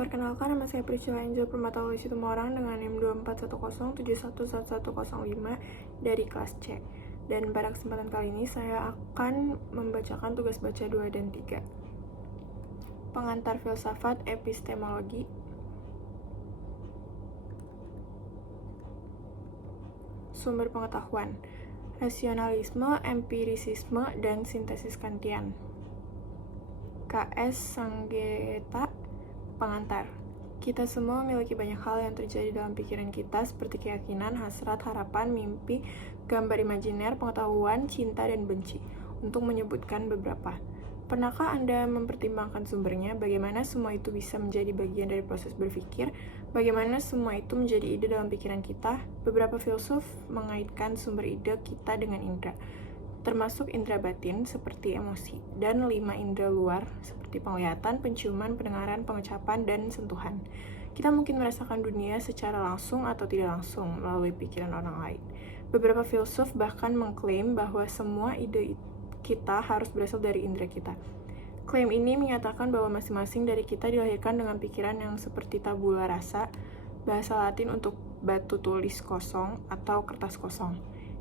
Perkenalkan, nama saya Priscilla Angel Permatauli Situmorang dengan NIM 2410711105 dari kelas C. Dan pada kesempatan kali ini saya akan membacakan tugas baca 2 dan 3. Pengantar filsafat epistemologi. Sumber pengetahuan, rasionalisme, empirisisme, dan sintesis Kantian. KS Sanggeta. Pengantar. Kita semua memiliki banyak hal yang terjadi dalam pikiran kita seperti keyakinan, hasrat, harapan, mimpi, gambar imajiner, pengetahuan, cinta, dan benci, untuk menyebutkan beberapa. Pernahkah Anda mempertimbangkan sumbernya? Bagaimana semua itu bisa menjadi bagian dari proses berpikir? Bagaimana semua itu menjadi ide dalam pikiran kita? Beberapa filsuf mengaitkan sumber ide kita dengan indera, termasuk indera batin seperti emosi, dan 5 indera luar seperti penglihatan, penciuman, pendengaran, pengecapan, dan sentuhan. Kita mungkin merasakan dunia secara langsung atau tidak langsung melalui pikiran orang lain. Beberapa filsuf bahkan mengklaim bahwa semua ide kita harus berasal dari indera kita. Klaim ini menyatakan bahwa masing-masing dari kita dilahirkan dengan pikiran yang seperti tabula rasa, bahasa Latin untuk batu tulis kosong atau kertas kosong,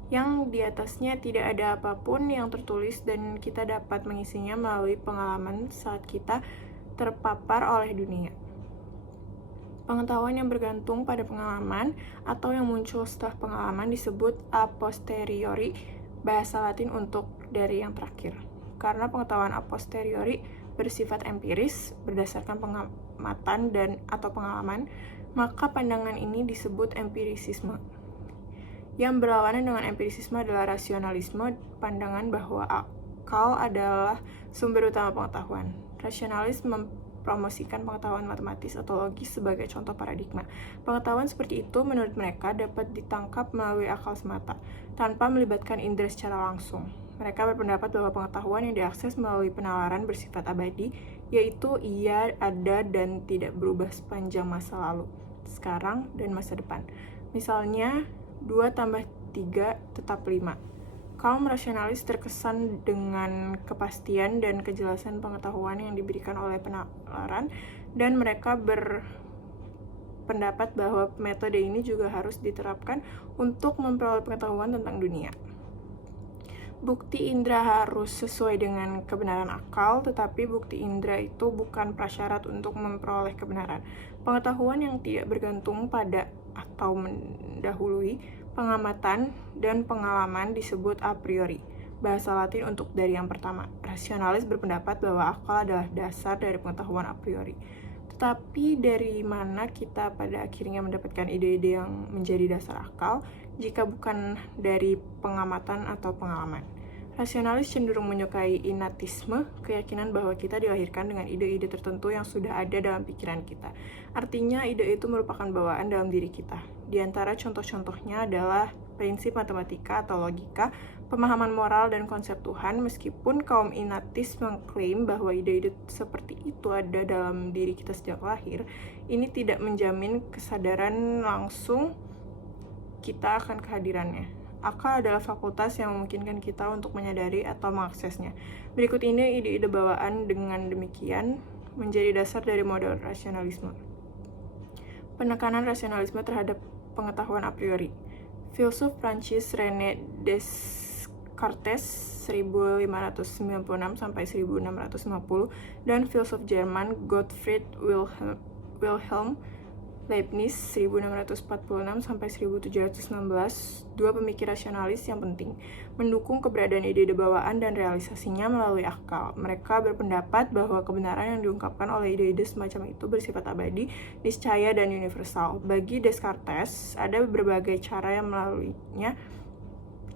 yang di atasnya tidak ada apapun yang tertulis dan kita dapat mengisinya melalui pengalaman saat kita terpapar oleh dunia. Pengetahuan yang bergantung pada pengalaman atau yang muncul setelah pengalaman disebut a posteriori, bahasa Latin untuk dari yang terakhir. Karena pengetahuan a posteriori bersifat empiris, berdasarkan pengamatan dan atau pengalaman, maka pandangan ini disebut empirisisme. Yang berlawanan dengan empirisisme adalah rasionalisme, pandangan bahwa akal adalah sumber utama pengetahuan. Rasionalis mempromosikan pengetahuan matematis atau logis sebagai contoh paradigma. Pengetahuan seperti itu menurut mereka dapat ditangkap melalui akal semata, tanpa melibatkan indera secara langsung. Mereka berpendapat bahwa pengetahuan yang diakses melalui penalaran bersifat abadi, yaitu ia ada dan tidak berubah sepanjang masa lalu, sekarang, dan masa depan. Misalnya, 2 tambah 3 tetap 5. Kaum rasionalis terkesan dengan kepastian dan kejelasan pengetahuan yang diberikan oleh penalaran, dan mereka berpendapat bahwa metode ini juga harus diterapkan untuk memperoleh pengetahuan tentang dunia. Bukti indera harus sesuai dengan kebenaran akal, tetapi bukti indera itu bukan prasyarat untuk memperoleh kebenaran. Pengetahuan yang tidak bergantung pada atau mendahului pengamatan dan pengalaman disebut a priori, bahasa Latin untuk dari yang pertama. Rasionalis berpendapat bahwa akal adalah dasar dari pengetahuan a priori. Tetapi dari mana kita pada akhirnya mendapatkan ide-ide yang menjadi dasar akal, jika bukan dari pengamatan atau pengalaman? Rasionalis cenderung menyukai innatisme, keyakinan bahwa kita dilahirkan dengan ide-ide tertentu yang sudah ada dalam pikiran kita. Artinya, ide itu merupakan bawaan dalam diri kita. Di antara contoh-contohnya adalah prinsip matematika atau logika, pemahaman moral, dan konsep Tuhan. Meskipun kaum innatis mengklaim bahwa ide-ide seperti itu ada dalam diri kita sejak lahir, ini tidak menjamin kesadaran langsung kita akan kehadirannya. Akal adalah fakultas yang memungkinkan kita untuk menyadari atau mengaksesnya. Berikut ini ide-ide bawaan dengan demikian menjadi dasar dari model rasionalisme. Penekanan rasionalisme terhadap pengetahuan a priori. Filsuf Prancis René Descartes 1596 sampai 1650 dan filsuf Jerman Gottfried Wilhelm Leibniz 1646 sampai 1719, dua pemikir rasionalis yang penting, mendukung keberadaan ide-ide bawaan dan realisasinya melalui akal. Mereka berpendapat bahwa kebenaran yang diungkapkan oleh ide-ide semacam itu bersifat abadi, niscaya, dan universal. Bagi Descartes, ada berbagai cara yang melaluinya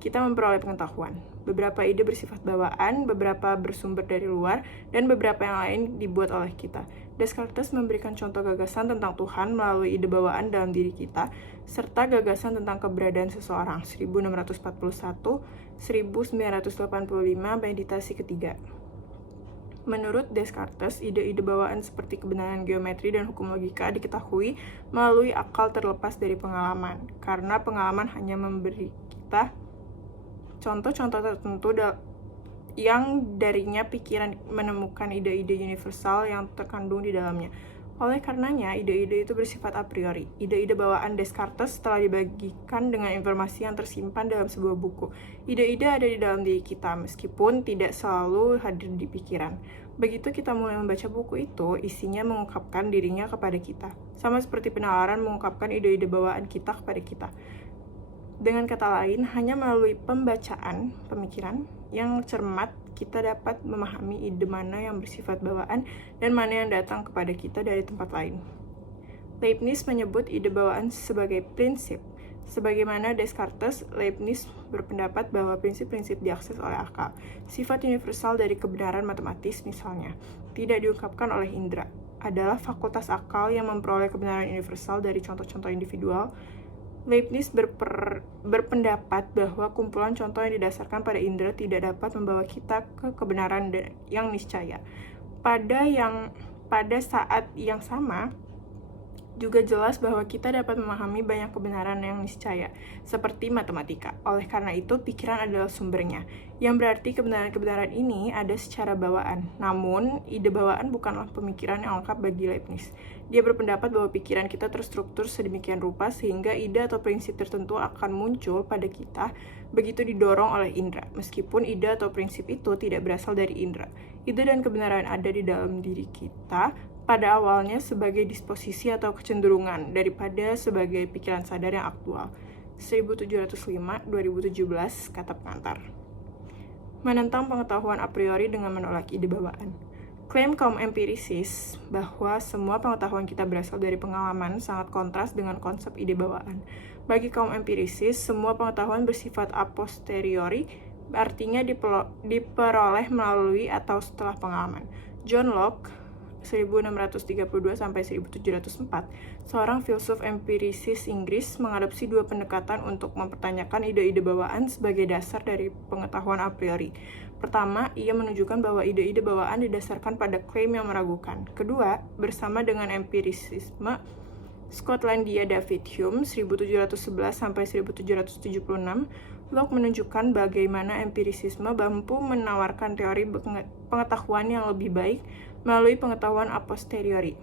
kita memperoleh pengetahuan. Beberapa ide bersifat bawaan, beberapa bersumber dari luar, dan beberapa yang lain dibuat oleh kita. Descartes memberikan contoh gagasan tentang Tuhan melalui ide bawaan dalam diri kita, serta gagasan tentang keberadaan seseorang, 1641, 1985, meditasi ketiga. Menurut Descartes, ide-ide bawaan seperti kebenaran geometri dan hukum logika diketahui melalui akal terlepas dari pengalaman, karena pengalaman hanya memberi kita contoh-contoh tertentu yang darinya pikiran menemukan ide-ide universal yang terkandung di dalamnya. Oleh karenanya, ide-ide itu bersifat a priori. Ide-ide bawaan Descartes telah dibagikan dengan informasi yang tersimpan dalam sebuah buku. Ide-ide ada di dalam diri kita, meskipun tidak selalu hadir di pikiran. Begitu kita mulai membaca buku itu, isinya mengungkapkan dirinya kepada kita. Sama seperti penalaran mengungkapkan ide-ide bawaan kita kepada kita. Dengan kata lain, hanya melalui pembacaan, pemikiran yang cermat, kita dapat memahami ide mana yang bersifat bawaan dan mana yang datang kepada kita dari tempat lain. Leibniz menyebut ide bawaan sebagai prinsip. Sebagaimana Descartes, Leibniz berpendapat bahwa prinsip-prinsip diakses oleh akal. Sifat universal dari kebenaran matematis misalnya, tidak diungkapkan oleh indera. Adalah fakultas akal yang memperoleh kebenaran universal dari contoh-contoh individual. Leibniz berpendapat bahwa kumpulan contoh yang didasarkan pada indera tidak dapat membawa kita ke kebenaran yang niscaya. Pada saat yang sama, juga jelas bahwa kita dapat memahami banyak kebenaran yang niscaya, seperti matematika. Oleh karena itu, pikiran adalah sumbernya, yang berarti kebenaran-kebenaran ini ada secara bawaan. Namun, ide bawaan bukanlah pemikiran yang lengkap bagi Leibniz. Dia berpendapat bahwa pikiran kita terstruktur sedemikian rupa sehingga ide atau prinsip tertentu akan muncul pada kita begitu didorong oleh indera, meskipun ide atau prinsip itu tidak berasal dari indera. Ide dan kebenaran ada di dalam diri kita pada awalnya sebagai disposisi atau kecenderungan daripada sebagai pikiran sadar yang aktual. 1705-2017, kata pengantar. Menentang pengetahuan a priori dengan menolak ide bawaan. Klaim kaum empirisis bahwa semua pengetahuan kita berasal dari pengalaman sangat kontras dengan konsep ide bawaan. Bagi kaum empirisis, semua pengetahuan bersifat a posteriori, artinya diperoleh melalui atau setelah pengalaman. John Locke 1632-1704, seorang filsuf empirisis Inggris mengadopsi dua pendekatan untuk mempertanyakan ide-ide bawaan sebagai dasar dari pengetahuan a priori. Pertama, ia menunjukkan bahwa ide-ide bawaan didasarkan pada klaim yang meragukan. Kedua, bersama dengan empirisisme Skotlandia David Hume 1711-1776, Locke menunjukkan bagaimana empirisisme mampu menawarkan teori pengetahuan yang lebih baik melalui pengetahuan a posteriori.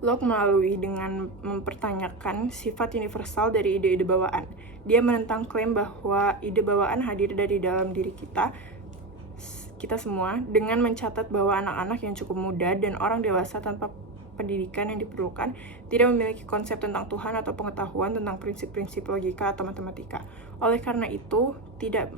Locke melalui dengan mempertanyakan sifat universal dari ide-ide bawaan. Dia menentang klaim bahwa ide bawaan hadir dari dalam diri kita semua, dengan mencatat bahwa anak-anak yang cukup muda dan orang dewasa tanpa pendidikan yang diperlukan tidak memiliki konsep tentang Tuhan atau pengetahuan tentang prinsip-prinsip logika atau matematika. Oleh karena itu tidak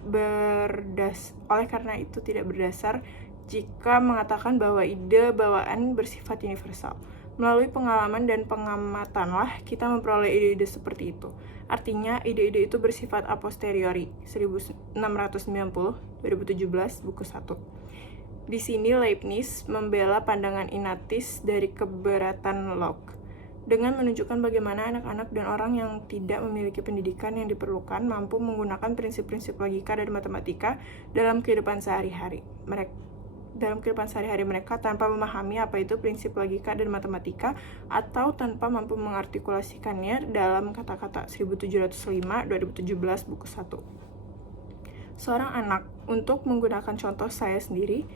berdasar jika mengatakan bahwa ide bawaan bersifat universal. Melalui pengalaman dan pengamatanlah kita memperoleh ide-ide seperti itu. Artinya, ide-ide itu bersifat a posteriori. 1690, 2017, buku 1. Di sini Leibniz membela pandangan inatis dari keberatan Locke, dengan menunjukkan bagaimana anak-anak dan orang yang tidak memiliki pendidikan yang diperlukan mampu menggunakan prinsip-prinsip logika dan matematika dalam kehidupan sehari-hari mereka tanpa memahami apa itu prinsip logika dan matematika atau tanpa mampu mengartikulasikannya dalam kata-kata. 1705, 2017, buku 1. Seorang anak, untuk menggunakan contoh saya sendiri,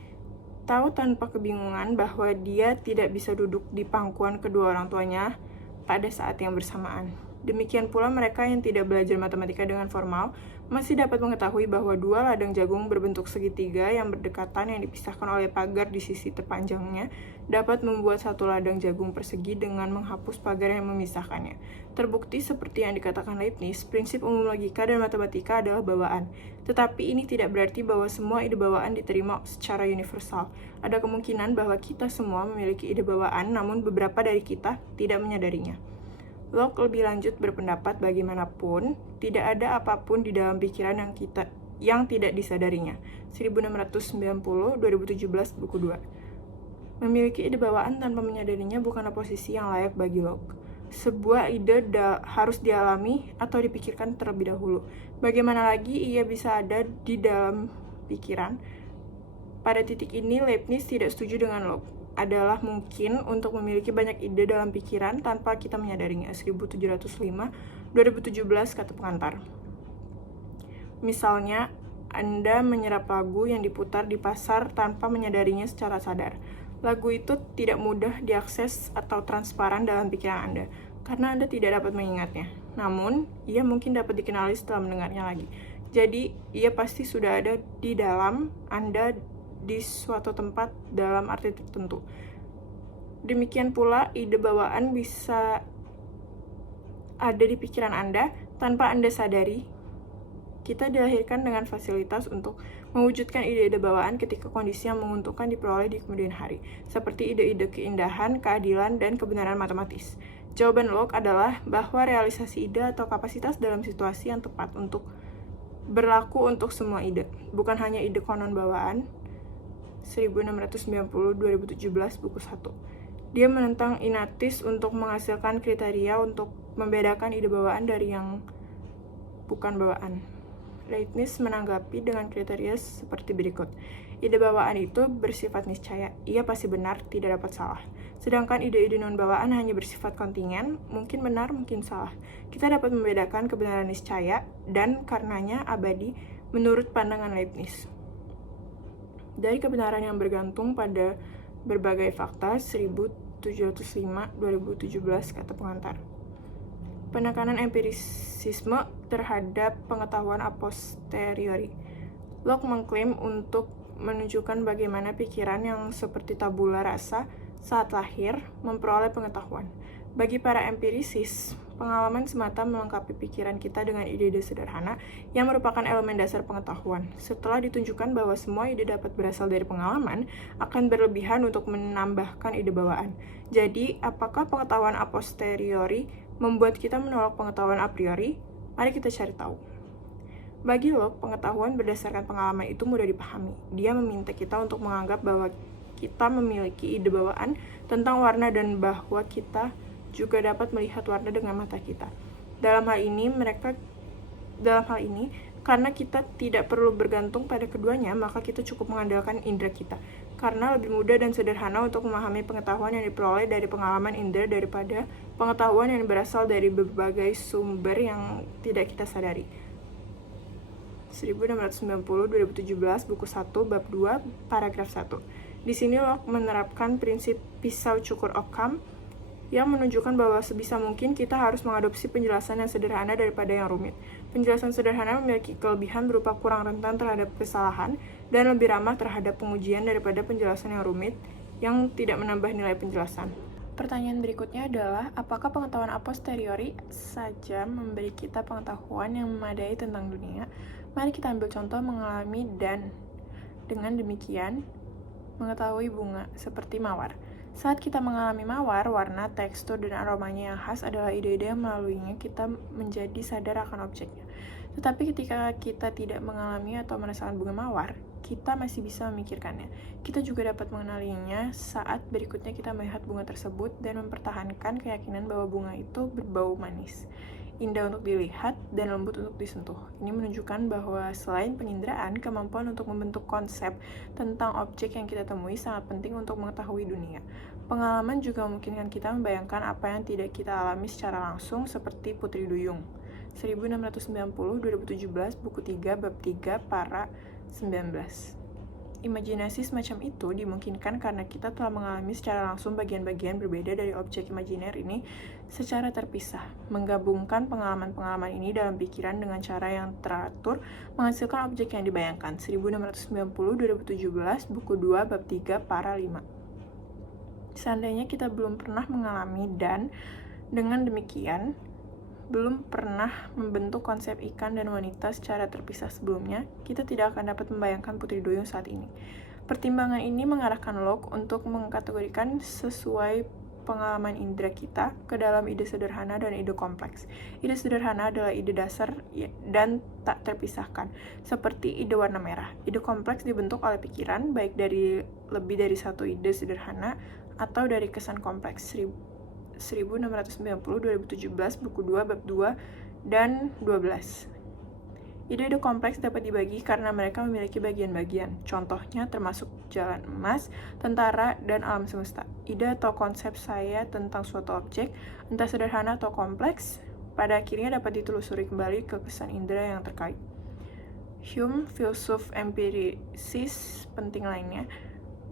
tahu tanpa kebingungan bahwa dia tidak bisa duduk di pangkuan kedua orang tuanya pada saat yang bersamaan. Demikian pula mereka yang tidak belajar matematika dengan formal masih dapat mengetahui bahwa dua ladang jagung berbentuk segitiga yang berdekatan yang dipisahkan oleh pagar di sisi terpanjangnya dapat membuat satu ladang jagung persegi dengan menghapus pagar yang memisahkannya. Terbukti seperti yang dikatakan Leibniz, prinsip umum logika dan matematika adalah bawaan. Tetapi ini tidak berarti bahwa semua ide bawaan diterima secara universal. Ada kemungkinan bahwa kita semua memiliki ide bawaan, namun beberapa dari kita tidak menyadarinya. Locke lebih lanjut berpendapat bagaimanapun, tidak ada apapun di dalam pikiran yang tidak disadarinya. 1690, 2017, buku 2. Memiliki ide bawaan tanpa menyadarinya bukanlah posisi yang layak bagi Locke. Sebuah ide harus dialami atau dipikirkan terlebih dahulu. Bagaimana lagi ia bisa ada di dalam pikiran? Pada titik ini, Leibniz tidak setuju dengan Locke. Adalah mungkin untuk memiliki banyak ide dalam pikiran tanpa kita menyadarinya. 1705, 2017, kata pengantar. Misalnya, Anda menyerap lagu yang diputar di pasar tanpa menyadarinya secara sadar. Lagu itu tidak mudah diakses atau transparan dalam pikiran Anda, karena Anda tidak dapat mengingatnya. Namun, ia mungkin dapat dikenali setelah mendengarnya lagi. Jadi, ia pasti sudah ada di dalam Anda di suatu tempat dalam arti tertentu. Demikian pula, ide bawaan bisa ada di pikiran Anda tanpa Anda sadari. Kita dilahirkan dengan fasilitas untuk mewujudkan ide-ide bawaan ketika kondisi yang menguntungkan diperoleh di kemudian hari, seperti ide-ide keindahan, keadilan, dan kebenaran matematis. Jawaban Locke adalah bahwa realisasi ide atau kapasitas dalam situasi yang tepat untuk berlaku untuk semua ide, bukan hanya ide konon bawaan. 1690-2017, buku 1. Dia menentang Ignatius untuk menghasilkan kriteria untuk membedakan ide bawaan dari yang bukan bawaan. Leibniz menanggapi dengan kriteria seperti berikut. Ide bawaan itu bersifat niscaya, ia pasti benar, tidak dapat salah. Sedangkan ide-ide non-bawaan hanya bersifat kontingen, mungkin benar, mungkin salah. Kita dapat membedakan kebenaran niscaya dan karenanya abadi menurut pandangan Leibniz. Dari kebenaran yang bergantung pada berbagai fakta, 1705-2017, kata pengantar. Penekanan empirisisme terhadap pengetahuan a posteriori. Locke mengklaim untuk menunjukkan bagaimana pikiran yang seperti tabula rasa saat lahir memperoleh pengetahuan. Bagi para empirisis, pengalaman semata melengkapi pikiran kita dengan ide-ide sederhana yang merupakan elemen dasar pengetahuan. Setelah ditunjukkan bahwa semua ide dapat berasal dari pengalaman, akan berlebihan untuk menambahkan ide bawaan. Jadi, apakah pengetahuan a posteriori membuat kita menolak pengetahuan a priori? Mari kita cari tahu. Bagi Locke, pengetahuan berdasarkan pengalaman itu mudah dipahami. Dia meminta kita untuk menganggap bahwa kita memiliki ide bawaan tentang warna dan bahwa kita juga dapat melihat warna dengan mata kita. Dalam hal ini, karena kita tidak perlu bergantung pada keduanya, maka kita cukup mengandalkan indera kita. Karena lebih mudah dan sederhana untuk memahami pengetahuan yang diperoleh dari pengalaman indera daripada pengetahuan yang berasal dari berbagai sumber yang tidak kita sadari. 1690-2017, buku 1, bab 2, paragraf 1. Di sini Locke menerapkan prinsip pisau cukur Occam yang menunjukkan bahwa sebisa mungkin kita harus mengadopsi penjelasan yang sederhana daripada yang rumit. Penjelasan sederhana memiliki kelebihan berupa kurang rentan terhadap kesalahan dan lebih ramah terhadap pengujian daripada penjelasan yang rumit yang tidak menambah nilai penjelasan. Pertanyaan berikutnya adalah, apakah pengetahuan a posteriori saja memberi kita pengetahuan yang memadai tentang dunia? Mari kita ambil contoh mengalami dan dengan demikian mengetahui bunga seperti mawar. Saat kita mengalami mawar, warna, tekstur, dan aromanya yang khas adalah ide-ide yang melaluinya kita menjadi sadar akan objeknya. Tetapi ketika kita tidak mengalami atau merasakan bunga mawar, kita masih bisa memikirkannya. Kita juga dapat mengenalinya saat berikutnya kita melihat bunga tersebut dan mempertahankan keyakinan bahwa bunga itu berbau manis, indah untuk dilihat, dan lembut untuk disentuh. Ini menunjukkan bahwa selain penginderaan, kemampuan untuk membentuk konsep tentang objek yang kita temui sangat penting untuk mengetahui dunia. Pengalaman juga memungkinkan kita membayangkan apa yang tidak kita alami secara langsung, seperti Putri Duyung. 1690-2017, buku 3, bab 3, para 19. Imajinasi semacam itu dimungkinkan karena kita telah mengalami secara langsung bagian-bagian berbeda dari objek imajiner ini secara terpisah. Menggabungkan pengalaman-pengalaman ini dalam pikiran dengan cara yang teratur menghasilkan objek yang dibayangkan. 1690-2017, buku 2, bab 3, para 5. Seandainya kita belum pernah mengalami dan dengan demikian belum pernah membentuk konsep ikan dan wanita secara terpisah sebelumnya, kita tidak akan dapat membayangkan Putri Duyung saat ini. Pertimbangan ini mengarahkan Locke untuk mengkategorikan sesuai pengalaman indera kita ke dalam ide sederhana dan ide kompleks. Ide sederhana adalah ide dasar dan tak terpisahkan, seperti ide warna merah. Ide kompleks dibentuk oleh pikiran, baik dari lebih dari satu ide sederhana atau dari kesan kompleks. 1690-2017, buku 2, bab 2, dan 12. Ide-ide kompleks dapat dibagi karena mereka memiliki bagian-bagian. Contohnya termasuk jalan emas, tentara, dan alam semesta. Ide atau konsep saya tentang suatu objek, entah sederhana atau kompleks, pada akhirnya dapat ditelusuri kembali ke kesan indera yang terkait. Hume, filsuf empirisis penting lainnya,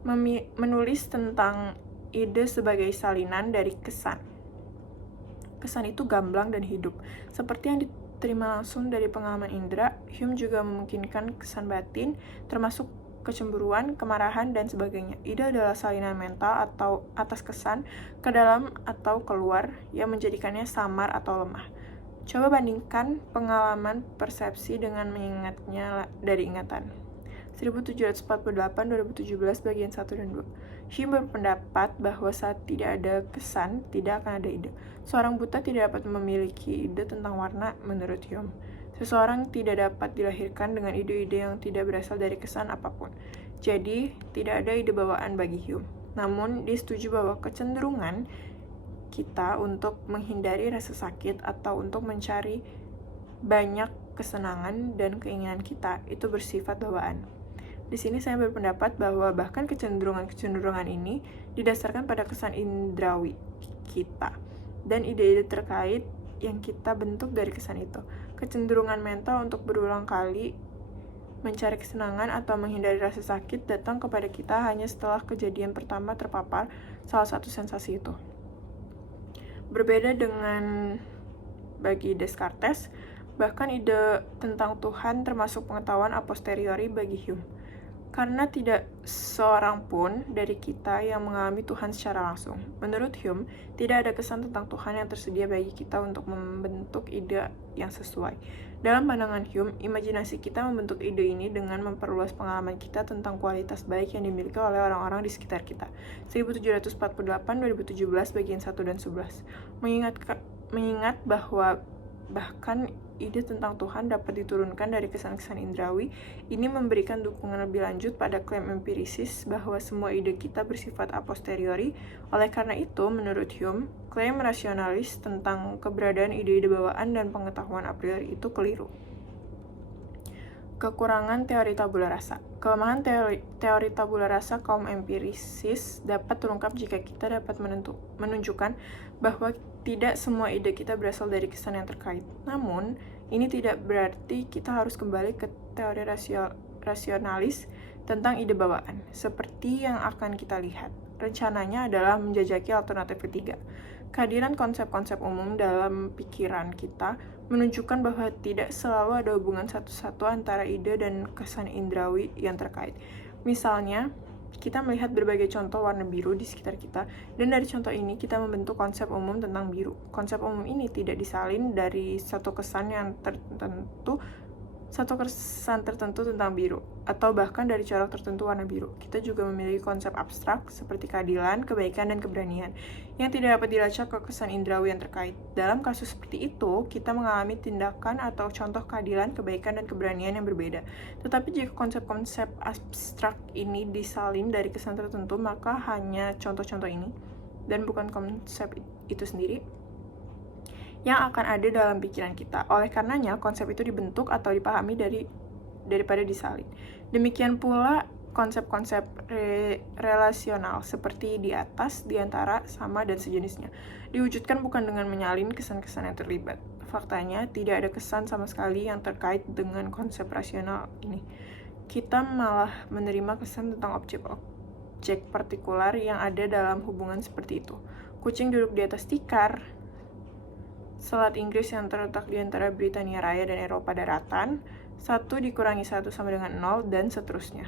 menulis tentang ide sebagai salinan dari kesan. Kesan itu gamblang dan hidup. Seperti yang diterima langsung dari pengalaman indera, Hume juga memungkinkan kesan batin, termasuk kecemburuan, kemarahan, dan sebagainya. Ide adalah salinan mental atau atas kesan ke dalam atau keluar yang menjadikannya samar atau lemah. Coba bandingkan pengalaman persepsi dengan mengingatnya dari ingatan. 1748-2017 bagian 1 dan 2. Hume berpendapat bahwa saat tidak ada kesan, tidak akan ada ide. Seorang buta tidak dapat memiliki ide tentang warna menurut Hume. Seseorang tidak dapat dilahirkan dengan ide-ide yang tidak berasal dari kesan apapun. Jadi, tidak ada ide bawaan bagi Hume. Namun, dia setuju bahwa kecenderungan kita untuk menghindari rasa sakit atau untuk mencari banyak kesenangan dan keinginan kita itu bersifat bawaan. Di sini saya berpendapat bahwa bahkan kecenderungan-kecenderungan ini didasarkan pada kesan indrawi kita dan ide-ide terkait yang kita bentuk dari kesan itu. Kecenderungan mental untuk berulang kali mencari kesenangan atau menghindari rasa sakit datang kepada kita hanya setelah kejadian pertama terpapar salah satu sensasi itu. Berbeda dengan bagi Descartes, bahkan ide tentang Tuhan termasuk pengetahuan a posteriori bagi Hume. Karena tidak seorang pun dari kita yang mengalami Tuhan secara langsung. Menurut Hume, tidak ada kesan tentang Tuhan yang tersedia bagi kita untuk membentuk ide yang sesuai. Dalam pandangan Hume, imajinasi kita membentuk ide ini dengan memperluas pengalaman kita tentang kualitas baik yang dimiliki oleh orang-orang di sekitar kita. 1748-2017 bagian 1 dan 11. Mengingat bahwa bahkan ide tentang Tuhan dapat diturunkan dari kesan-kesan indrawi, ini memberikan dukungan lebih lanjut pada klaim empirisis bahwa semua ide kita bersifat a posteriori. Oleh karena itu, menurut Hume, klaim rasionalis tentang keberadaan ide-ide bawaan dan pengetahuan a priori itu keliru. Kekurangan teori tabula rasa. Kelemahan teori tabula rasa kaum empirisis dapat terungkap jika kita dapat menunjukkan bahwa tidak semua ide kita berasal dari kesan yang terkait. Namun, ini tidak berarti kita harus kembali ke teori rasionalis tentang ide bawaan. Seperti yang akan kita lihat, rencananya adalah menjajaki alternatif ketiga. Kehadiran konsep-konsep umum dalam pikiran kita menunjukkan bahwa tidak selalu ada hubungan satu-satu antara ide dan kesan indrawi yang terkait. Misalnya, kita melihat berbagai contoh warna biru di sekitar kita, dan dari contoh ini kita membentuk konsep umum tentang biru. Konsep umum ini tidak disalin dari satu kesan tertentu tentang biru, atau bahkan dari corak tertentu warna biru. Kita juga memiliki konsep abstrak seperti keadilan, kebaikan, dan keberanian yang tidak dapat dilacak ke kesan indrawi yang terkait. Dalam kasus seperti itu, kita mengalami tindakan atau contoh keadilan, kebaikan, dan keberanian yang berbeda. Tetapi jika konsep-konsep abstrak ini disalin dari kesan tertentu, maka hanya contoh-contoh ini, dan bukan konsep itu sendiri, yang akan ada dalam pikiran kita. Oleh karenanya, konsep itu dibentuk atau dipahami daripada disalin. Demikian pula konsep-konsep relasional seperti di atas, di antara, sama, dan sejenisnya. Diwujudkan bukan dengan menyalin kesan-kesan yang terlibat. Faktanya, tidak ada kesan sama sekali yang terkait dengan konsep rasional ini. Kita malah menerima kesan tentang objek partikular yang ada dalam hubungan seperti itu. Kucing duduk di atas tikar, selat Inggris yang terletak di antara Britania Raya dan Eropa Daratan, 1 dikurangi 1 sama dengan 0, dan seterusnya.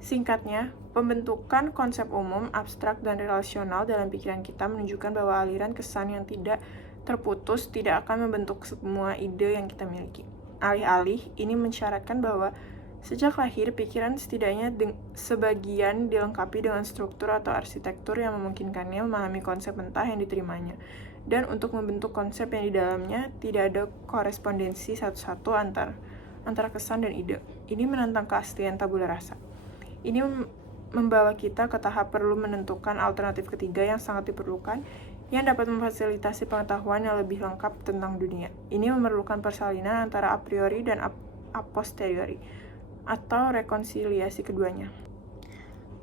Singkatnya, pembentukan konsep umum, abstrak, dan relasional dalam pikiran kita menunjukkan bahwa aliran kesan yang tidak terputus tidak akan membentuk semua ide yang kita miliki. Alih-alih, ini mensyaratkan bahwa sejak lahir, pikiran setidaknya sebagian dilengkapi dengan struktur atau arsitektur yang memungkinkannya memahami konsep mentah yang diterimanya. Dan untuk membentuk konsep yang di dalamnya tidak ada korespondensi satu-satu antara kesan dan ide. Ini menantang keaslian tabula rasa. Ini membawa kita ke tahap perlu menentukan alternatif ketiga yang sangat diperlukan, yang dapat memfasilitasi pengetahuan yang lebih lengkap tentang dunia. Ini memerlukan persalinan antara a priori dan a posteriori, atau rekonsiliasi keduanya.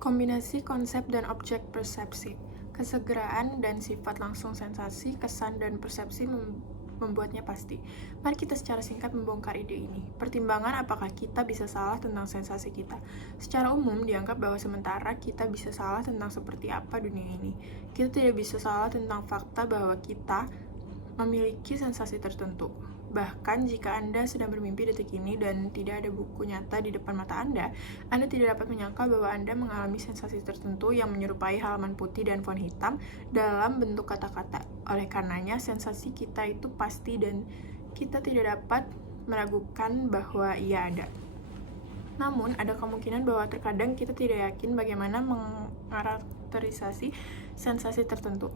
Kombinasi konsep dan objek persepsi. Kesegeraan dan sifat langsung sensasi, kesan, dan persepsi membuatnya pasti. Mari kita secara singkat membongkar ide ini. Pertimbangan apakah kita bisa salah tentang sensasi kita. Secara umum dianggap bahwa sementara kita bisa salah tentang seperti apa dunia ini, kita tidak bisa salah tentang fakta bahwa kita memiliki sensasi tertentu. Bahkan jika Anda sedang bermimpi detik ini dan tidak ada buku nyata di depan mata Anda tidak dapat menyangka bahwa Anda mengalami sensasi tertentu yang menyerupai halaman putih dan font hitam dalam bentuk kata-kata. Oleh karenanya, sensasi kita itu pasti dan kita tidak dapat meragukan bahwa ia ada. Namun, ada kemungkinan bahwa terkadang kita tidak yakin bagaimana mengkarakterisasi sensasi tertentu.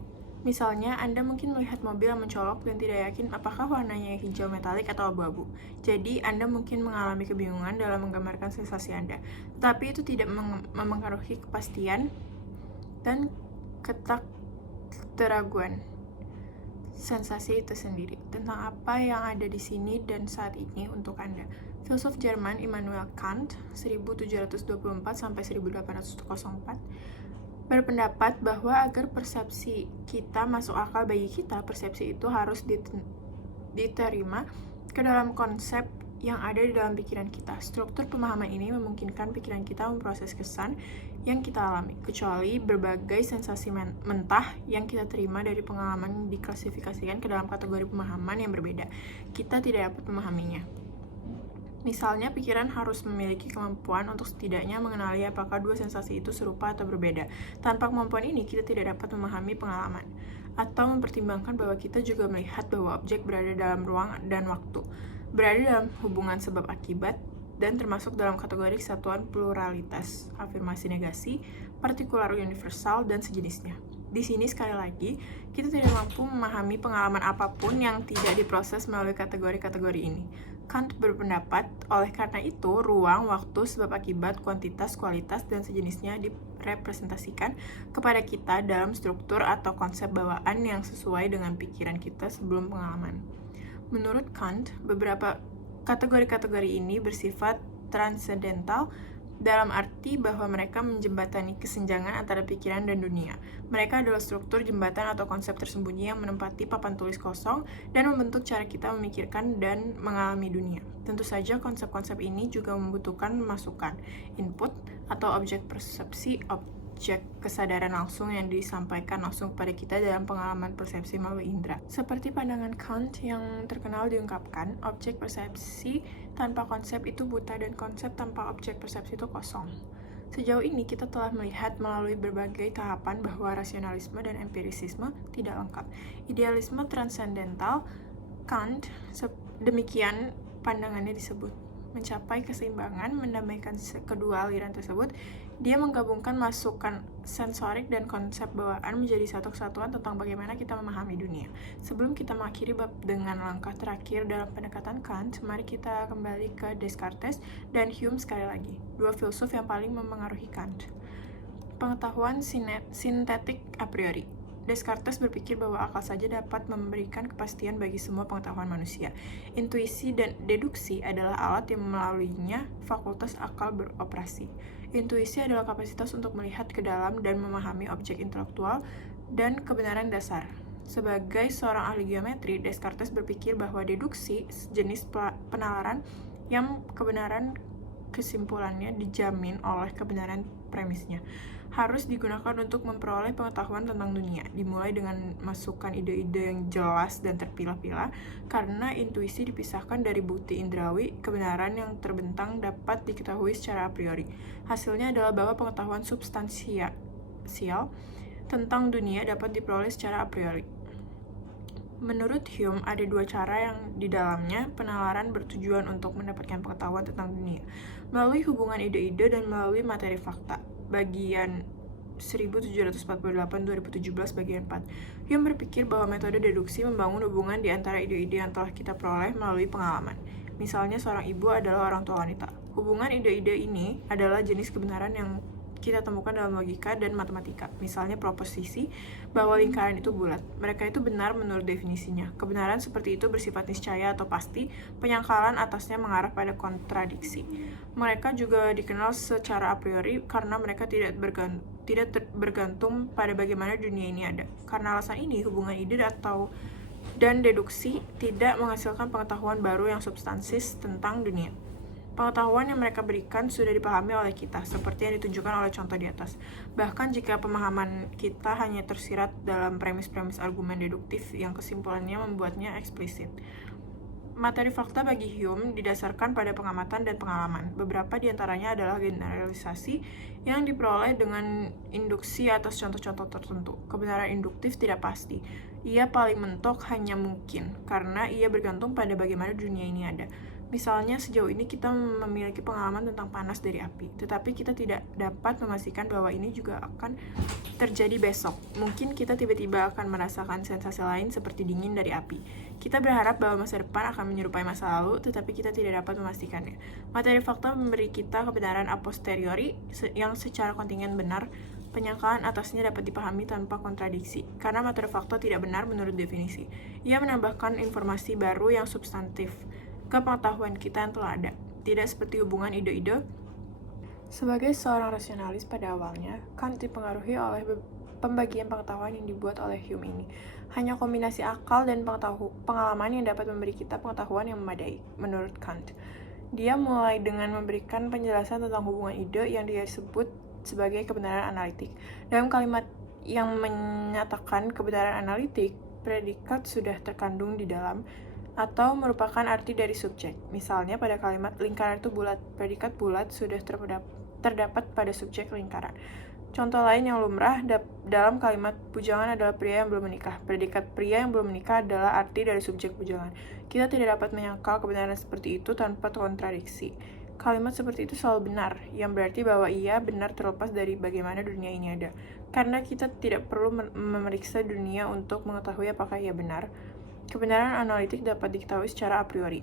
Misalnya, Anda mungkin melihat mobil yang mencolok dan tidak yakin apakah warnanya hijau metalik atau abu-abu. Jadi, Anda mungkin mengalami kebingungan dalam menggambarkan sensasi Anda. Tetapi itu tidak mempengaruhi kepastian dan keraguan sensasi itu sendiri tentang apa yang ada di sini dan saat ini untuk Anda. Filsuf Jerman Immanuel Kant 1724-1804 berpendapat bahwa agar persepsi kita masuk akal bagi kita, persepsi itu harus diterima ke dalam konsep yang ada di dalam pikiran kita. Struktur pemahaman ini memungkinkan pikiran kita memproses kesan yang kita alami, kecuali berbagai sensasi mentah yang kita terima dari pengalaman diklasifikasikan ke dalam kategori pemahaman yang berbeda. Kita tidak dapat memahaminya. Misalnya, pikiran harus memiliki kemampuan untuk setidaknya mengenali apakah dua sensasi itu serupa atau berbeda. Tanpa kemampuan ini, kita tidak dapat memahami pengalaman atau mempertimbangkan bahwa kita juga melihat bahwa objek berada dalam ruang dan waktu, berada dalam hubungan sebab akibat, dan termasuk dalam kategori kesatuan pluralitas, afirmasi negasi, partikular universal, dan sejenisnya. Di sini sekali lagi, kita tidak mampu memahami pengalaman apapun yang tidak diproses melalui kategori-kategori ini. Kant berpendapat, oleh karena itu, ruang, waktu, sebab akibat, kuantitas, kualitas, dan sejenisnya direpresentasikan kepada kita dalam struktur atau konsep bawaan yang sesuai dengan pikiran kita sebelum pengalaman. Menurut Kant, beberapa kategori-kategori ini bersifat transendental dalam arti bahwa mereka menjembatani kesenjangan antara pikiran dan dunia. Mereka adalah struktur jembatan atau konsep tersembunyi yang menempati papan tulis kosong dan membentuk cara kita memikirkan dan mengalami dunia. Tentu saja konsep-konsep ini juga membutuhkan masukan, input, atau objek persepsi, objek kesadaran langsung yang disampaikan langsung kepada kita dalam pengalaman persepsi melalui indera. Seperti pandangan Kant yang terkenal diungkapkan, objek persepsi tanpa konsep itu buta dan konsep tanpa objek persepsi itu kosong. Sejauh ini kita telah melihat melalui berbagai tahapan bahwa rasionalisme dan empirisisme tidak lengkap. Idealisme transendental Kant demikian pandangannya disebut. Mencapai keseimbangan, mendamaikan kedua aliran tersebut, dia menggabungkan masukan sensorik dan konsep bawaan menjadi satu kesatuan tentang bagaimana kita memahami dunia. Sebelum kita mengakhiri bab dengan langkah terakhir dalam pendekatan Kant, mari kita kembali ke Descartes dan Hume sekali lagi, dua filsuf yang paling memengaruhi Kant. Pengetahuan sintetik a priori. Descartes berpikir bahwa akal saja dapat memberikan kepastian bagi semua pengetahuan manusia. Intuisi dan deduksi adalah alat yang melaluinya fakultas akal beroperasi. Intuisi adalah kapasitas untuk melihat ke dalam dan memahami objek intelektual dan kebenaran dasar. Sebagai seorang ahli geometri, Descartes berpikir bahwa deduksi jenis penalaran yang kebenaran kesimpulannya dijamin oleh kebenaran premisnya, harus digunakan untuk memperoleh pengetahuan tentang dunia, dimulai dengan masukan ide-ide yang jelas dan terpilah-pilah. Karena intuisi dipisahkan dari bukti indrawi, kebenaran yang terbentang dapat diketahui secara a priori. Hasilnya adalah bahwa pengetahuan substansial tentang dunia dapat diperoleh secara a priori. Menurut Hume, ada dua cara yang di dalamnya penalaran bertujuan untuk mendapatkan pengetahuan tentang dunia, melalui hubungan ide-ide dan melalui materi fakta. Bagian 1748-2017 bagian 4. Hume berpikir bahwa metode deduksi membangun hubungan di antara ide-ide yang telah kita peroleh melalui pengalaman. Misalnya, seorang ibu adalah orang tua wanita. Hubungan ide-ide ini adalah jenis kebenaran yang kita temukan dalam logika dan matematika. Misalnya proposisi bahwa lingkaran itu bulat. Mereka itu benar menurut definisinya. Kebenaran seperti itu bersifat niscaya atau pasti, penyangkalan atasnya mengarah pada kontradiksi. Mereka juga dikenal secara a priori karena mereka tidak bergantung pada bagaimana dunia ini ada. Karena alasan ini, hubungan ide atau dan deduksi tidak menghasilkan pengetahuan baru yang substansis tentang dunia. Pengetahuan yang mereka berikan sudah dipahami oleh kita, seperti yang ditunjukkan oleh contoh di atas. Bahkan jika pemahaman kita hanya tersirat dalam premis-premis argumen deduktif yang kesimpulannya membuatnya eksplisit. Materi fakta bagi Hume didasarkan pada pengamatan dan pengalaman. Beberapa di antaranya adalah generalisasi yang diperoleh dengan induksi atas contoh-contoh tertentu. Kebenaran induktif tidak pasti. Ia paling mentok hanya mungkin, karena ia bergantung pada bagaimana dunia ini ada. Misalnya, sejauh ini kita memiliki pengalaman tentang panas dari api, tetapi kita tidak dapat memastikan bahwa ini juga akan terjadi besok. Mungkin kita tiba-tiba akan merasakan sensasi lain seperti dingin dari api. Kita berharap bahwa masa depan akan menyerupai masa lalu, tetapi kita tidak dapat memastikannya. Materi fakta memberi kita kebenaran a posteriori yang secara kontingen benar. Penyangkaan atasnya dapat dipahami tanpa kontradiksi, karena materi fakta tidak benar menurut definisi. Ia menambahkan informasi baru yang substantif ke pengetahuan kita yang telah ada, tidak seperti hubungan ide-ide. Sebagai seorang rasionalis pada awalnya, Kant dipengaruhi oleh pembagian pengetahuan yang dibuat oleh Hume ini. Hanya kombinasi akal dan pengalaman yang dapat memberi kita pengetahuan yang memadai, menurut Kant. Dia mulai dengan memberikan penjelasan tentang hubungan ide yang dia sebut sebagai kebenaran analitik. Dalam kalimat yang menyatakan kebenaran analitik, predikat sudah terkandung di dalam atau merupakan arti dari subjek. Misalnya pada kalimat lingkaran itu bulat, predikat bulat sudah terdapat pada subjek lingkaran. Contoh lain yang lumrah dalam kalimat bujangan adalah pria yang belum menikah. Predikat pria yang belum menikah adalah arti dari subjek bujangan. Kita tidak dapat menyangkal kebenaran seperti itu tanpa kontradiksi. Kalimat seperti itu selalu benar, yang berarti bahwa ia benar terlepas dari bagaimana dunia ini ada. Karena kita tidak perlu memeriksa dunia untuk mengetahui apakah ia benar. Kebenaran analitik dapat diketahui secara a priori.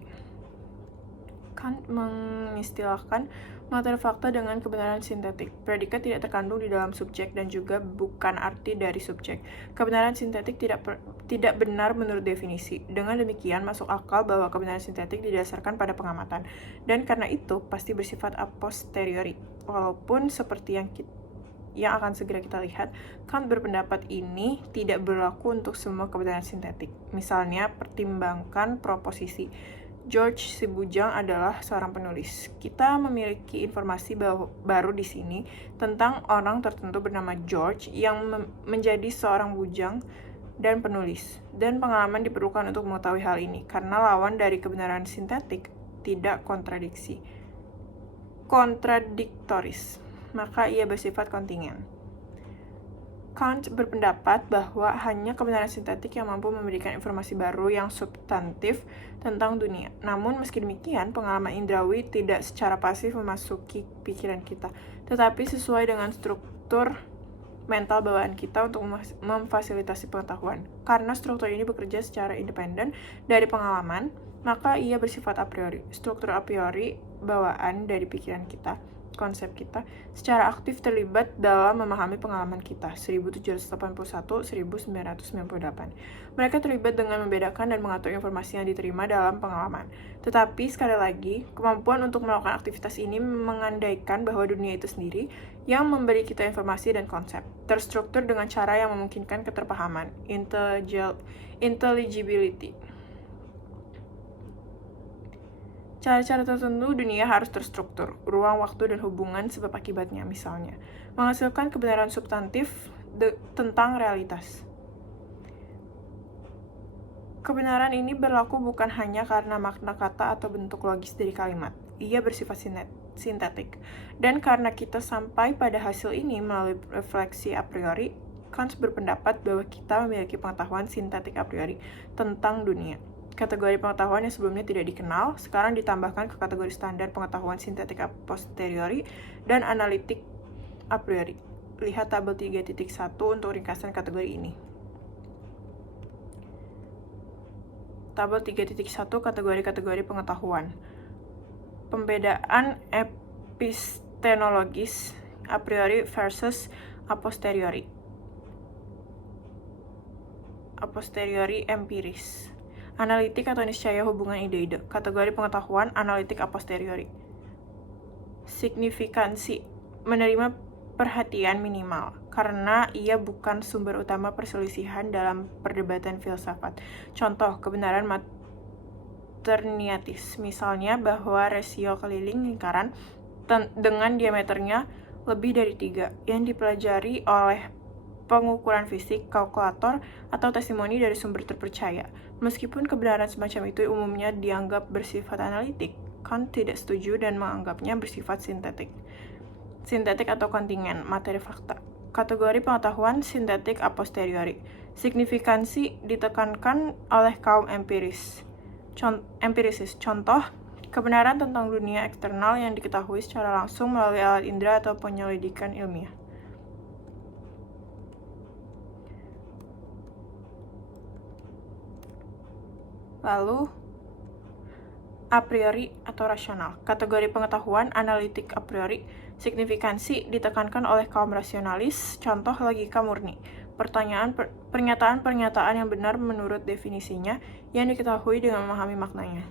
Kant mengistilahkan materi fakta dengan kebenaran sintetik. Predikat tidak terkandung di dalam subjek dan juga bukan arti dari subjek. Kebenaran sintetik tidak benar menurut definisi. Dengan demikian, masuk akal bahwa kebenaran sintetik didasarkan pada pengamatan, dan karena itu pasti bersifat a posteriori. Walaupun seperti yang akan segera kita lihat, Kant berpendapat ini tidak berlaku untuk semua kebenaran sintetik. Misalnya, pertimbangkan proposisi. George si bujang adalah seorang penulis. Kita memiliki informasi baru di sini tentang orang tertentu bernama George yang menjadi seorang bujang dan penulis. Dan pengalaman diperlukan untuk mengetahui hal ini, karena lawan dari kebenaran sintetik tidak kontradiktoris, maka ia bersifat kontingen. Kant berpendapat bahwa hanya kebenaran sintetik yang mampu memberikan informasi baru yang substantif tentang dunia. Namun, meski demikian, pengalaman indrawi tidak secara pasif memasuki pikiran kita, tetapi sesuai dengan struktur mental bawaan kita untuk memfasilitasi pengetahuan. Karena struktur ini bekerja secara independen dari pengalaman, maka ia bersifat a priori. Struktur a priori bawaan dari pikiran kita, konsep kita, secara aktif terlibat dalam memahami pengalaman kita. 1781-1998. Mereka terlibat dengan membedakan dan mengatur informasi yang diterima dalam pengalaman. Tetapi, sekali lagi, kemampuan untuk melakukan aktivitas ini mengandaikan bahwa dunia itu sendiri yang memberi kita informasi dan konsep, terstruktur dengan cara yang memungkinkan keterpahaman, intelligibility. Cara-cara tertentu dunia harus terstruktur, ruang, waktu, dan hubungan sebab akibatnya, misalnya, menghasilkan kebenaran substantif tentang realitas. Kebenaran ini berlaku bukan hanya karena makna kata atau bentuk logis dari kalimat. Ia bersifat sintetik. Dan karena kita sampai pada hasil ini melalui refleksi a priori, Kant berpendapat bahwa kita memiliki pengetahuan sintetik a priori tentang dunia. Kategori pengetahuan yang sebelumnya tidak dikenal, sekarang ditambahkan ke kategori standar pengetahuan sintetik a posteriori dan analitik a priori. Lihat tabel 3.1 untuk ringkasan kategori ini. Tabel 3.1 kategori-kategori pengetahuan. Pembedaan epistemologis a priori versus a posteriori. A posteriori empiris. Analitik atau niscaya hubungan ide-ide. Kategori pengetahuan analitik a posteriori. Signifikansi, menerima perhatian minimal. karena ia bukan sumber utama perselisihan dalam perdebatan filsafat. Contoh, kebenaran Terniatis, misalnya bahwa rasio keliling lingkaran dengan diameternya lebih dari 3 yang dipelajari oleh pengukuran fisik, kalkulator, atau testimoni dari sumber terpercaya. Meskipun kebenaran semacam itu umumnya dianggap bersifat analitik, Kant tidak setuju dan menganggapnya bersifat sintetik atau kontingen, materi fakta. Kategori pengetahuan sintetik a posteriori. Signifikansi ditekankan oleh kaum empirisis. Contoh, kebenaran tentang dunia eksternal yang diketahui secara langsung melalui alat indera atau penyelidikan ilmiah. Lalu, a priori atau rasional. Kategori pengetahuan analitik a priori. Signifikansi ditekankan oleh kaum rasionalis, contoh logika murni. Pernyataan-pernyataan yang benar menurut definisinya yang diketahui dengan memahami maknanya.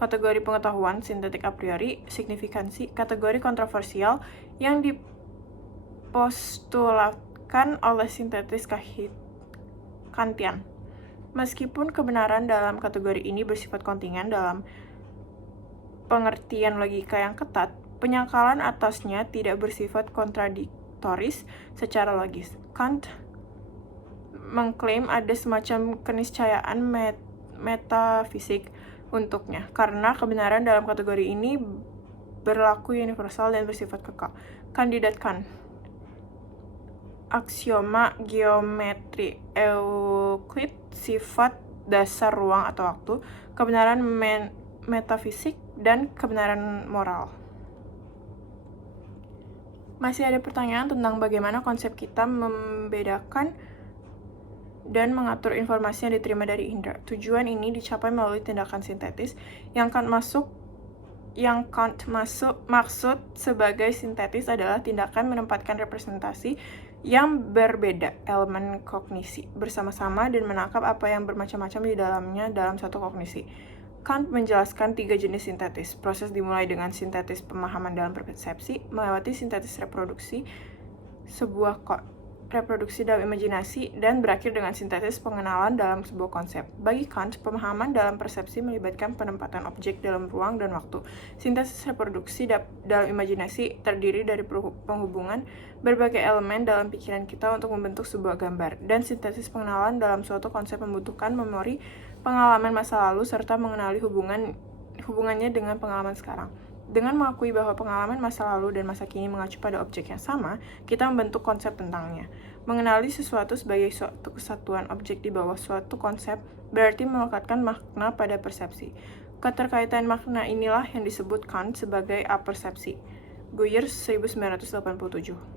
Kategori pengetahuan sintetik a priori. Signifikansi kategori kontroversial yang dipostulatkan oleh sintetis Kantian. Meskipun kebenaran dalam kategori ini bersifat kontingen dalam pengertian logika yang ketat, penyangkalan atasnya tidak bersifat kontradiktoris secara logis. Kant mengklaim ada semacam keniscayaan metafisik untuknya, karena kebenaran dalam kategori ini berlaku universal dan bersifat kekal. Kandidat Kant. Aksioma geometri Euclid, sifat dasar ruang atau waktu, kebenaran metafisik, dan kebenaran moral. Masih ada pertanyaan tentang bagaimana konsep kita membedakan dan mengatur informasi yang diterima dari indera. Tujuan ini dicapai melalui tindakan sintetis yang Kant maksud sebagai sintetis adalah tindakan menempatkan representasi yang berbeda elemen kognisi bersama-sama dan menangkap apa yang bermacam-macam di dalamnya dalam satu kognisi. Kant menjelaskan 3 jenis sintetis. Proses dimulai dengan sintetis pemahaman dalam persepsi, melewati sintetis reproduksi, sebuah reproduksi dalam imajinasi, dan berakhir dengan sintesis pengenalan dalam sebuah konsep. Bagi Kant, pemahaman dalam persepsi melibatkan penempatan objek dalam ruang dan waktu. Sintesis reproduksi dalam imajinasi terdiri dari penghubungan berbagai elemen dalam pikiran kita untuk membentuk sebuah gambar. Dan sintesis pengenalan dalam suatu konsep membutuhkan memori pengalaman masa lalu serta mengenali hubungannya dengan pengalaman sekarang. Dengan mengakui bahwa pengalaman masa lalu dan masa kini mengacu pada objek yang sama, kita membentuk konsep tentangnya. Mengenali sesuatu sebagai suatu kesatuan objek di bawah suatu konsep berarti melekatkan makna pada persepsi. Keterkaitan makna inilah yang disebut Kant sebagai apersepsi. Guyer 1987.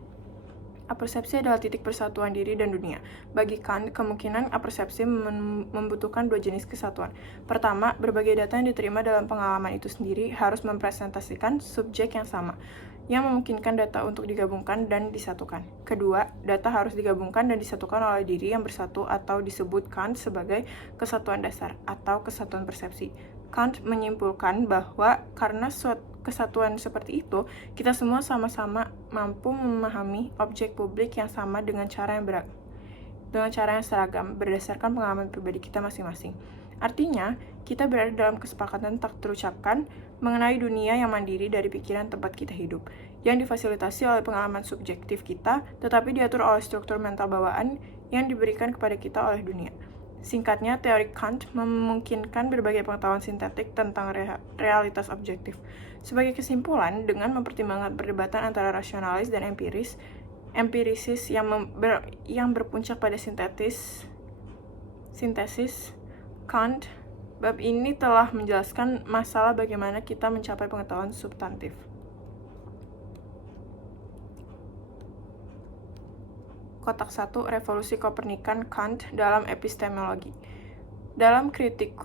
Apersepsi adalah titik persatuan diri dan dunia. Bagi Kant, kemungkinan apersepsi membutuhkan 2 jenis kesatuan. Pertama, berbagai data yang diterima dalam pengalaman itu sendiri harus mempresentasikan subjek yang sama, yang memungkinkan data untuk digabungkan dan disatukan. Kedua, data harus digabungkan dan disatukan oleh diri yang bersatu atau disebut Kant sebagai kesatuan dasar atau kesatuan persepsi. Kant menyimpulkan bahwa karena kesatuan seperti itu, kita semua sama-sama mampu memahami objek publik yang sama dengan cara yang seragam berdasarkan pengalaman pribadi kita masing-masing. Artinya, kita berada dalam kesepakatan tak terucapkan mengenai dunia yang mandiri dari pikiran tempat kita hidup, yang difasilitasi oleh pengalaman subjektif kita, tetapi diatur oleh struktur mental bawaan yang diberikan kepada kita oleh dunia. Singkatnya, teori Kant memungkinkan berbagai pengetahuan sintetik tentang realitas objektif. Sebagai kesimpulan, dengan mempertimbangkan perdebatan antara rasionalis dan empirisis yang berpuncak pada sintesis, Kant bab ini telah menjelaskan masalah bagaimana kita mencapai pengetahuan substantif. Kotak 1, Revolusi Kopernikan Kant dalam epistemologi. Dalam Critique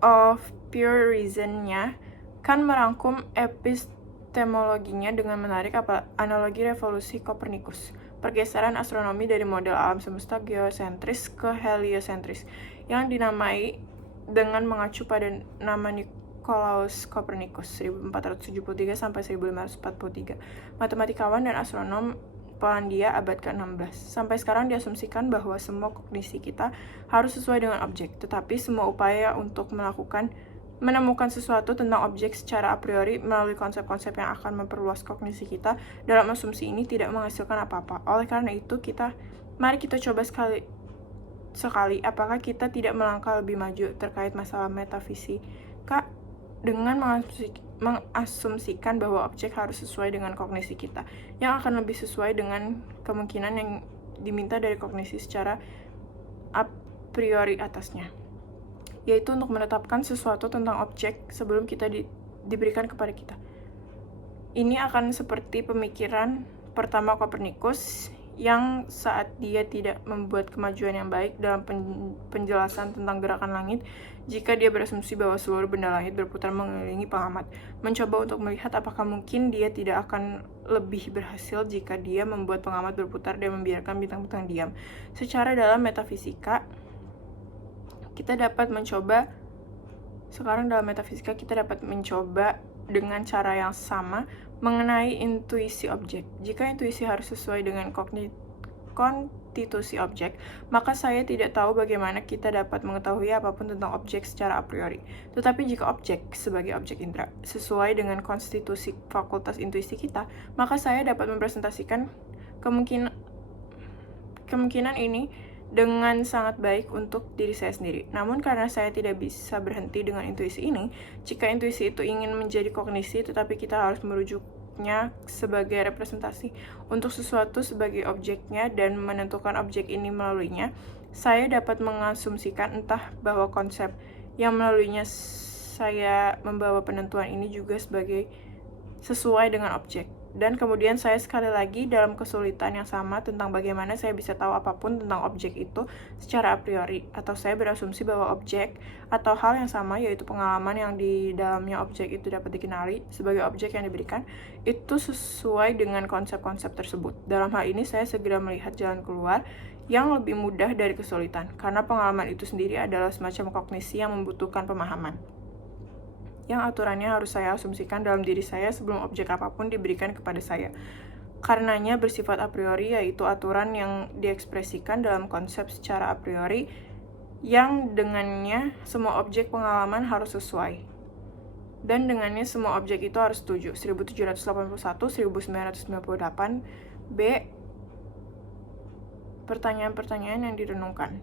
of Pure Reason-nya, Kant merangkum epistemologinya dengan menarik analogi revolusi Kopernikus, pergeseran astronomi dari model alam semesta geosentris ke heliosentris, yang dinamai dengan mengacu pada nama Nicolaus Copernicus 1473 sampai 1543, matematikawan dan astronom Polandia abad ke-16. Sampai sekarang diasumsikan bahwa semua kognisi kita harus sesuai dengan objek, tetapi semua upaya untuk menemukan sesuatu tentang objek secara a priori melalui konsep-konsep yang akan memperluas kognisi kita dalam asumsi ini tidak menghasilkan apa-apa. Oleh karena itu, mari kita coba sekali apakah kita tidak melangkah lebih maju terkait masalah metafisika dengan mengasumsikan bahwa objek harus sesuai dengan kognisi kita, yang akan lebih sesuai dengan kemungkinan yang diminta dari kognisi secara a priori atasnya, yaitu untuk menetapkan sesuatu tentang objek sebelum kita diberikan kepada kita. Ini akan seperti pemikiran pertama Kopernikus yang saat dia tidak membuat kemajuan yang baik dalam penjelasan tentang gerakan langit jika dia berasumsi bahwa seluruh benda langit berputar mengelilingi pengamat, mencoba untuk melihat apakah mungkin dia tidak akan lebih berhasil jika dia membuat pengamat berputar dan membiarkan bintang-bintang diam. Secara dalam metafisika, dalam metafisika kita dapat mencoba dengan cara yang sama mengenai intuisi objek. Jika intuisi harus sesuai dengan konstitusi objek, maka saya tidak tahu bagaimana kita dapat mengetahui apapun tentang objek secara a priori. Tetapi jika objek sebagai objek indera sesuai dengan konstitusi fakultas intuisi kita, maka saya dapat mempresentasikan kemungkinan ini dengan sangat baik untuk diri saya sendiri. Namun karena saya tidak bisa berhenti dengan intuisi ini, jika intuisi itu ingin menjadi kognisi, tetapi kita harus merujuknya sebagai representasi untuk sesuatu sebagai objeknya dan menentukan objek ini melaluinya, saya dapat mengasumsikan entah bahwa konsep yang melaluinya saya membawa penentuan ini juga sesuai dengan objek. Dan kemudian saya sekali lagi dalam kesulitan yang sama tentang bagaimana saya bisa tahu apapun tentang objek itu secara a priori, atau saya berasumsi bahwa objek atau hal yang sama, yaitu pengalaman yang di dalamnya objek itu dapat dikenali sebagai objek yang diberikan, itu sesuai dengan konsep-konsep tersebut. Dalam hal ini saya segera melihat jalan keluar yang lebih mudah dari kesulitan, karena pengalaman itu sendiri adalah semacam kognisi yang membutuhkan pemahaman, yang aturannya harus saya asumsikan dalam diri saya sebelum objek apapun diberikan kepada saya. Karenanya bersifat a priori, yaitu aturan yang diekspresikan dalam konsep secara a priori yang dengannya semua objek pengalaman harus sesuai. Dan dengannya semua objek itu harus setuju. 1781-1998 B. Pertanyaan-pertanyaan yang direnungkan.